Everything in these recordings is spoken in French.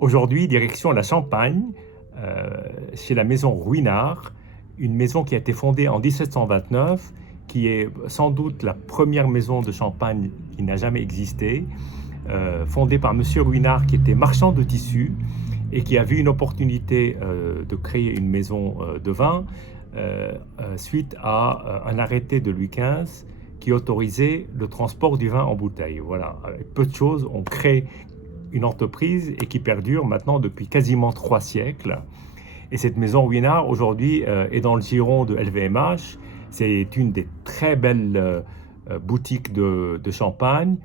Aujourd'hui, direction la Champagne, chez la maison Ruinart, une maison qui a été fondée en 1729, qui est sans doute la première maison de Champagne qui n'a jamais existé, fondée par Monsieur Ruinart, qui était marchand de tissus et qui a vu une opportunité de créer une maison de vin suite à un arrêté de Louis XV qui autorisait le transport du vin en bouteille. Voilà, avec peu de choses, on crée une entreprise et qui perdure maintenant depuis quasiment 3 siècles. Et cette maison Ruinart aujourd'hui est dans le giron de LVMH. C'est une des très belles boutiques de champagne,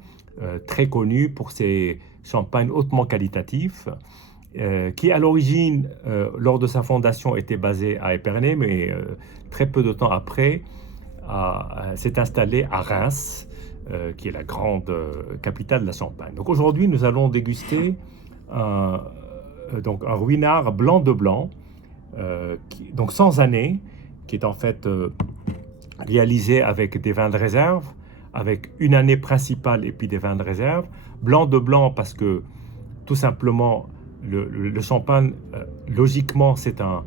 très connue pour ses champagnes hautement qualitatifs, qui à l'origine, lors de sa fondation, était basée à Épernay, mais très peu de temps après, s'est installée à Reims, qui est la grande capitale de la Champagne. Donc aujourd'hui, nous allons déguster un Ruinart blanc de blanc, donc sans année, qui est en fait réalisé avec des vins de réserve, avec une année principale et puis des vins de réserve. Blanc de blanc parce que tout simplement le champagne, logiquement, c'est un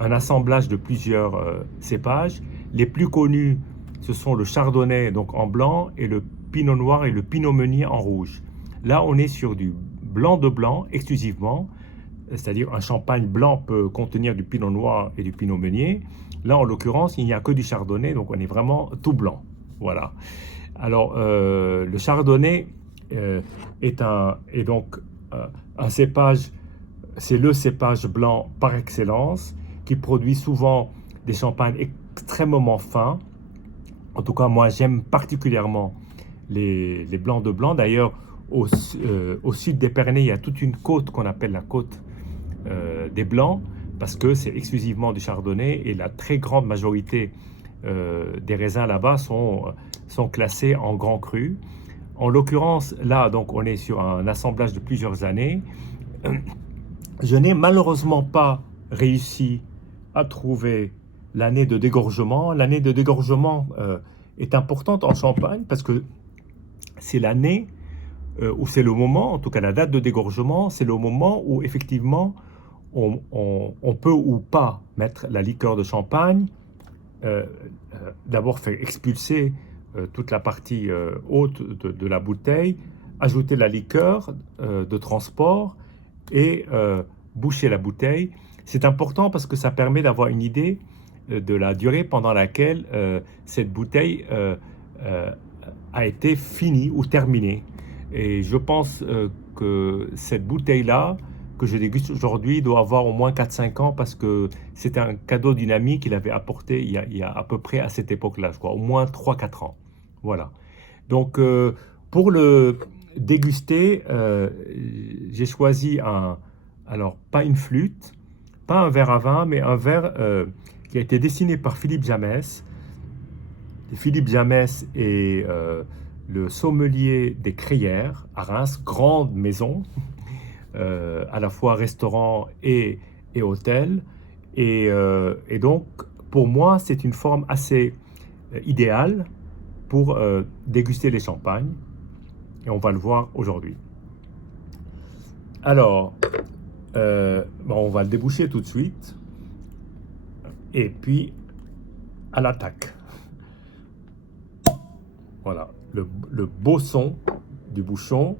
assemblage de plusieurs cépages. Les plus connus, ce sont le chardonnay donc en blanc et le pinot noir et le pinot meunier en rouge. Là, on est sur du blanc de blanc exclusivement, c'est-à-dire un champagne blanc peut contenir du pinot noir et du pinot meunier. Là, en l'occurrence, il n'y a que du chardonnay, donc on est vraiment tout blanc. Voilà. Alors, le chardonnay est donc un cépage, c'est le cépage blanc par excellence, qui produit souvent des champagnes extrêmement fins. En tout cas, moi, j'aime particulièrement les blancs de blanc. D'ailleurs, au sud d'Épernay, il y a toute une côte qu'on appelle la côte des blancs, parce que c'est exclusivement du chardonnay et la très grande majorité des raisins là-bas sont classés en grand cru. En l'occurrence, là, donc, on est sur un assemblage de plusieurs années. Je n'ai malheureusement pas réussi à trouver l'année de dégorgement. L'année de dégorgement est importante en Champagne parce que c'est l'année où c'est le moment, en tout cas la date de dégorgement, c'est le moment où effectivement on peut ou pas mettre la liqueur de champagne, d'abord faire expulser toute la partie haute de la bouteille, ajouter la liqueur de transport et boucher la bouteille. C'est important parce que ça permet d'avoir une idée de la durée pendant laquelle cette bouteille a été finie ou terminée. Et je pense que cette bouteille-là, que je déguste aujourd'hui, doit avoir au moins 4-5 ans parce que c'est un cadeau d'une amie qu'il avait apporté il y a à peu près à cette époque-là, je crois, au moins 3-4 ans. Voilà. Donc, pour le déguster, j'ai choisi alors pas une flûte, pas un verre à vin, mais un verre qui a été dessiné par Philippe Jamès. Philippe Jamès est le sommelier des Crayères à Reims, grande maison, à la fois restaurant et hôtel. Et donc, pour moi, c'est une forme assez idéale pour déguster les champagnes. Et on va le voir aujourd'hui. Alors, on va le déboucher tout de suite. Et puis, à l'attaque. Voilà, le beau son du bouchon.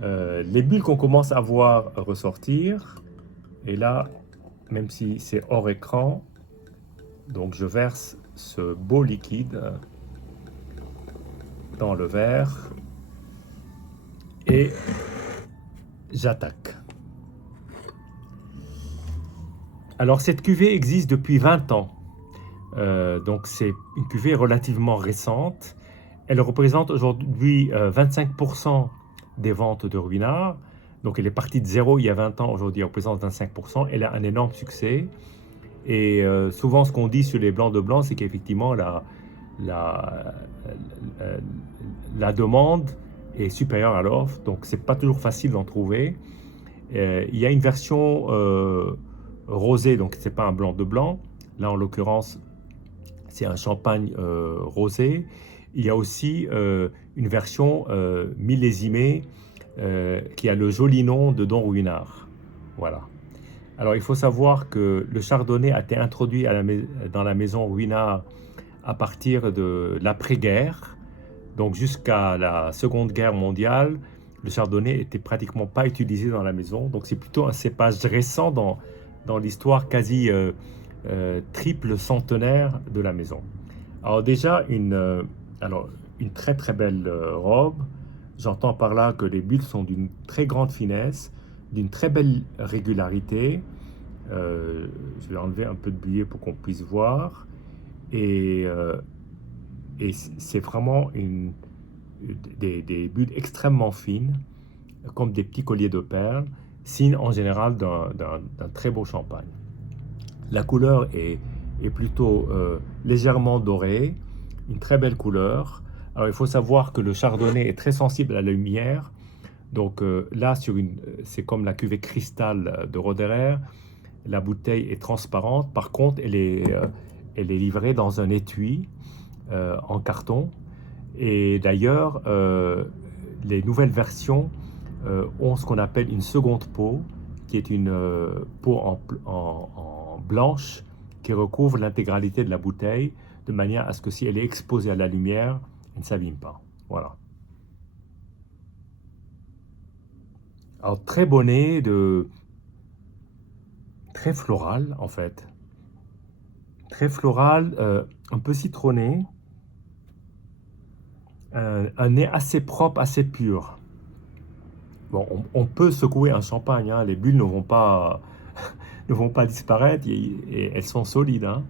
Les bulles qu'on commence à voir ressortir. Et là, même si c'est hors écran, donc je verse ce beau liquide dans le verre et j'attaque. Alors cette cuvée existe depuis 20 ans, donc c'est une cuvée relativement récente. Elle représente aujourd'hui 25% des ventes de Ruinart. Donc elle est partie de zéro il y a 20 ans, aujourd'hui elle représente 25%. Elle a un énorme succès. Et souvent ce qu'on dit sur les blancs de blanc, c'est qu'effectivement la demande est supérieure à l'offre. Donc c'est pas toujours facile d'en trouver. Il y a une version rosé, donc c'est pas un blanc de blanc. Là, en l'occurrence, c'est un champagne rosé. Il y a aussi une version millésimée qui a le joli nom de Don Ruinart. Voilà. Alors, il faut savoir que le chardonnay a été introduit dans la maison Ruinart à partir de l'après-guerre. Donc, jusqu'à la Seconde Guerre mondiale, le chardonnay était pratiquement pas utilisé dans la maison. Donc, c'est plutôt un cépage récent dans l'histoire quasi triple centenaire de la maison. Alors, déjà, une très très belle robe. J'entends par là que les bulles sont d'une très grande finesse, d'une très belle régularité. Je vais enlever un peu de buée pour qu'on puisse voir. Et, euh, et c'est vraiment des bulles extrêmement fines, comme des petits colliers de perles, signe en général d'un très beau champagne. La couleur est plutôt légèrement dorée, une très belle couleur. Alors il faut savoir que le chardonnay est très sensible à la lumière. Donc là, c'est comme la cuvée cristal de Roederer. La bouteille est transparente. Par contre, elle est livrée dans un étui en carton. Et d'ailleurs, les nouvelles versions ont ce qu'on appelle une seconde peau, qui est une peau en blanche qui recouvre l'intégralité de la bouteille, de manière à ce que si elle est exposée à la lumière, elle ne s'abîme pas. Voilà. Alors, très bon nez, très floral en fait. Très floral, un peu citronné, un nez assez propre, assez pur. Bon, on peut secouer un champagne, hein, les bulles ne vont pas disparaître et elles sont solides, hein.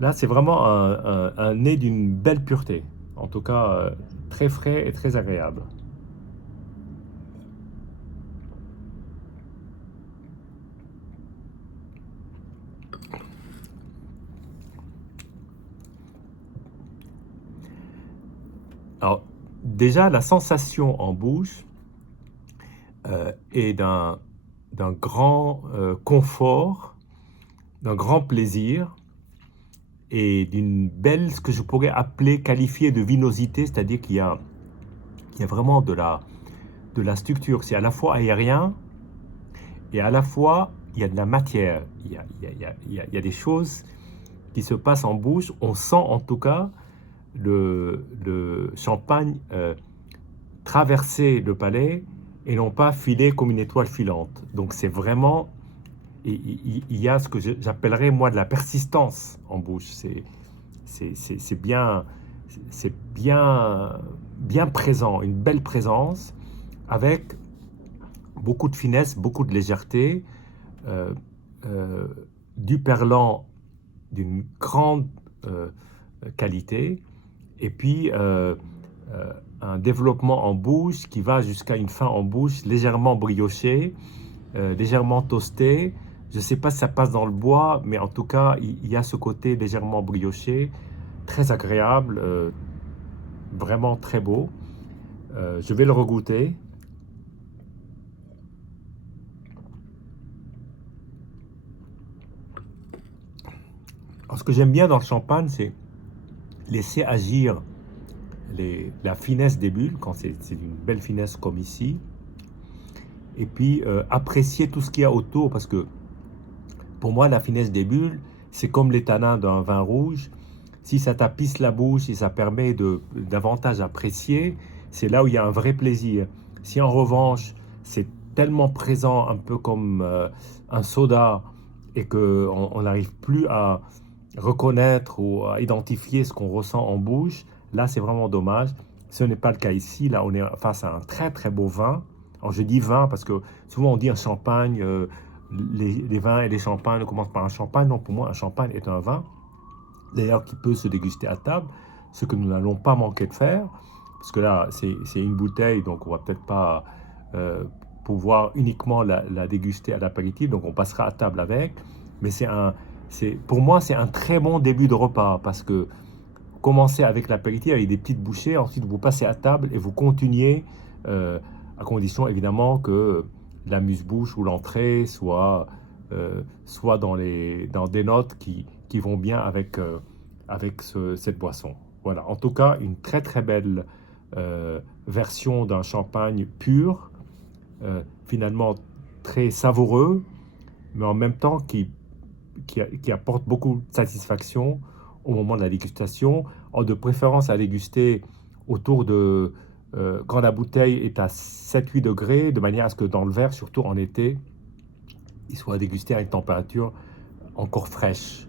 Là, c'est vraiment un nez d'une belle pureté. En tout cas, très frais et très agréable. Alors, déjà, la sensation en bouche est d'un grand confort, d'un grand plaisir et d'une belle, ce que je pourrais appeler, qualifier de vinosité, c'est-à-dire qu'il y a vraiment de la structure. C'est à la fois aérien et à la fois il y a de la matière. Il y a des choses qui se passent en bouche. On sent en tout cas le champagne traverser le palais et non pas filer comme une étoile filante. Donc c'est vraiment, il y a ce que j'appellerais moi de la persistance en bouche. C'est bien, c'est bien présent, une belle présence avec beaucoup de finesse, beaucoup de légèreté, euh, euh, du perlant d'une grande qualité, et puis un développement en bouche qui va jusqu'à une fin en bouche légèrement briochée, légèrement toastée. Je ne sais pas si ça passe dans le bois, mais en tout cas, il y a ce côté légèrement brioché, très agréable, vraiment très beau. Je vais le regoûter. Alors, ce que j'aime bien dans le champagne, c'est laisser agir la finesse des bulles, quand c'est une belle finesse comme ici, et puis apprécier tout ce qu'il y a autour, parce que pour moi, la finesse des bulles, c'est comme les tanins d'un vin rouge. Si ça tapisse la bouche et ça permet davantage apprécier, c'est là où il y a un vrai plaisir. Si en revanche, c'est tellement présent, un peu comme un soda, et qu'on n'arrive plus à reconnaître ou à identifier ce qu'on ressent en bouche, là c'est vraiment dommage. Ce n'est pas le cas ici. Là, on est face à un très très beau vin. Alors je dis vin parce que souvent on dit un champagne, les vins et les champagnes, on commence par un champagne. Non, pour moi, un champagne est un vin, d'ailleurs, qui peut se déguster à table, ce que nous n'allons pas manquer de faire, parce que là, c'est une bouteille, donc on va peut-être pas euh, pouvoir uniquement la déguster à l'apéritif, donc on passera à table avec. Mais pour moi, c'est un très bon début de repas, parce que commencez avec l'apéritif, avec des petites bouchées, ensuite vous passez à table et vous continuez, euh, à condition évidemment que l'amuse-bouche ou l'entrée soit dans des notes qui vont bien avec cette boisson. Voilà, en tout cas, une très très belle version d'un champagne pur, finalement très savoureux, mais en même temps qui apporte beaucoup de satisfaction au moment de la dégustation, en de préférence à déguster autour de quand la bouteille est à 7-8 degrés, de manière à ce que dans le verre, surtout en été, il soit dégusté à une température encore fraîche.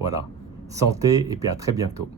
Voilà. Santé et puis à très bientôt.